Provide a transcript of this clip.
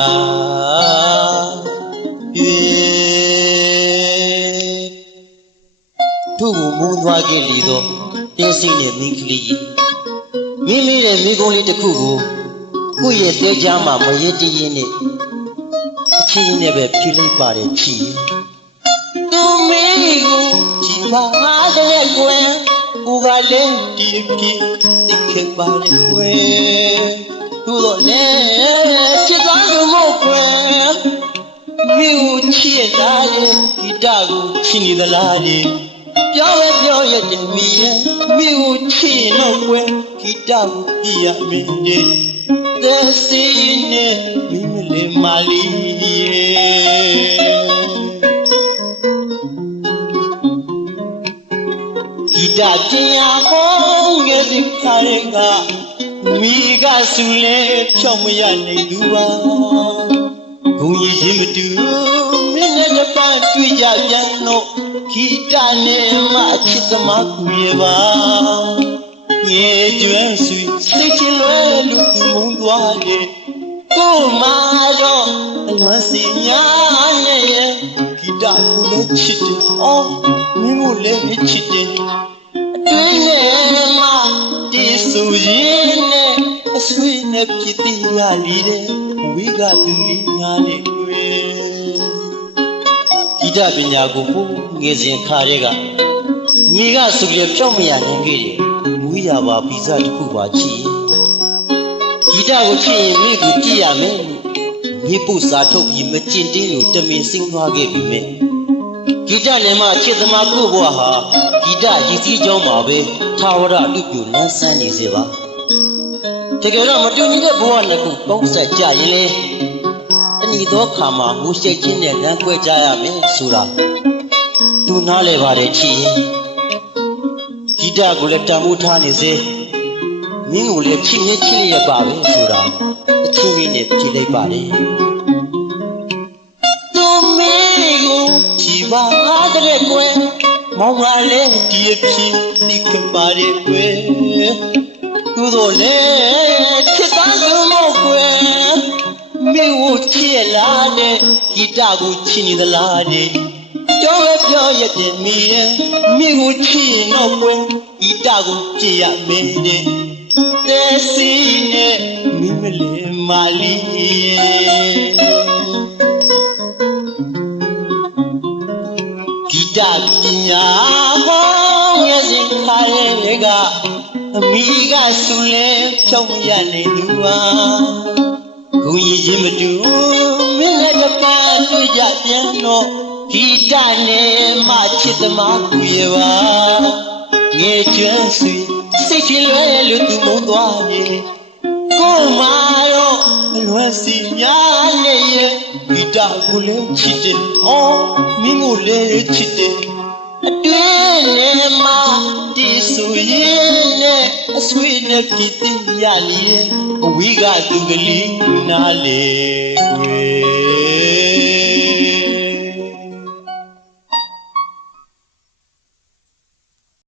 ဂရီကရာပြေသူ့ကိုမုန်းသွားခဲ့လေတော့တင်းစိမ့်တဲ့မိန်းကလေးကြီးမိမိရဲ့မိကုံးလေးတစ်ခုကိုကိုယ့်ရဲ့တဲချာမှာမရတည်ရင်နဲ့အချင်းနဲ့ပဲဖြိလိုက်ပါတယ်ချီသူမိကိုကြည်ပါတဲ့ကွယ်ကိုကလည်းဒီအဖြစ်သိခဲ့ပါတယ်ကွယ် သူတော့လည်းချစ်သွားသူမို့ကွယ်မိကိုချစ်တာလေဂီတကိုချစ်နေသလားလေပြောရပြောရတဲ့မိရဲ့မိကိုချစ်တော့ကွယ်ဂီတကိုပြရမင်းတဲ့သက်စီနဲ့မိမလေးမာလီရဲ့ဂီတတင်ရဖို့ငယ်စဉ်ခါရင်က မိကဆူလဲဖြောင်းမရနိုင်သူပါဂုံရည်ရင်မတူမင်းနဲ့တစ်ပန်းတွေ့ကြပြန်တော့ဂီတနဲ့မှအချစ်သမားကူရပါငယ်ကျွမ်းဆွေစိတ်ချလွဲလို့သူမုန်းသွားတယ်ကိုမာတော့အလွန်စီညာနဲ့ရဲ့ဂီတကိုလည်းချစ်တယ်အော်မင်းကိုလည်းချစ်တယ်အတွင်းနဲ့မှဒီဆိုရင်နဲ့ အဆွေနဲ့ဖြစ်သေးရလီတဲ့ဝိကသူလေးနားလေကွယ်ဂီတပညာကိုပို့ငယ်စဉ်ခါတဲ့ကအမိကဆိုကြဖြောက်မရနိုင်ခဲ့တယ်မူရပါဗီဇတစ်ခုပါချီဂီတကိုချစ်ရင်မိကိုကြည့်ရမယ်မြေပုစာထုတ်ပြီးမကျင်တင်းလို့တမင်စင်းသွားခဲ့ပြီမဲ့ဂီတနဲ့မှချစ်သမားကိုဘွားဟာဂီတရည်စည်းကြောင်းမှာပဲသာဝရအတုပြုလန်းဆန်းနေစေပါ တကယ်တော့မတူညီတဲ့ဘဝနှစ်ခုပေါင်းဆက်ကြရင်လေအနီသောခါမှာငိုရှိတ်ချင်းနဲ့လမ်းကွဲကြရမယ်ဆိုတာသူနားလဲပါတယ်ချစ်ရင်ဂီတကိုလည်းတန်ဖိုးထားနေစေမင်းကိုလည်းချစ်မြဲချစ်လျက်ပါပဲဆိုတာအချင်းကြီးနဲ့ကြည့်လိုက်ပါတယ်သူမင်းကိုကြည်ပါတဲ့ကွယ်မောင်လာလဲဒီအဖြစ်သိခဲ့ပါတယ်ကွယ် သူတို့လည်းချစ်သားသူမို့ကွယ်မင်းကိုချစ်လာတဲ့ဂီတကိုချစ်နေသလားတဲ့ပြောရပြောရတဲ့မီးရဲ့မင်းကိုချစ်ရင်တော့ကွယ်ဂီတကိုကြည့်ရမယ်တဲ့သက်စီနဲ့မိမလေးမာလီရဲ့ဂီတပညာမောင်းရဲ့စဉ်ခါရဲ့က အမိကဆူလဲဖြောင်းမရနိုင်သူပါဂုံရည်ချင်းမတူမင်းလည်းတစ်ပါးတွေ့ကြပြန်တော့ဂီတနဲ့မှချစ်သမားကူရပါငယ်ကျွမ်းဆွေစိတ်ချလွဲလို့သူမုန်းသွားရဲ့ကိုမာရောအလွယ်စီများနဲ့ရဲ့ဂီတကိုလည်းချစ်တယ်အော်မင်းကိုလည်းချစ်တယ်အတွင်းနဲ့မှဒီဆိုရင်နဲ့ အဆွေနဲ့ဖြစ်တဲ့ရလီရဲ့အဝိကသူကလေးနားလေ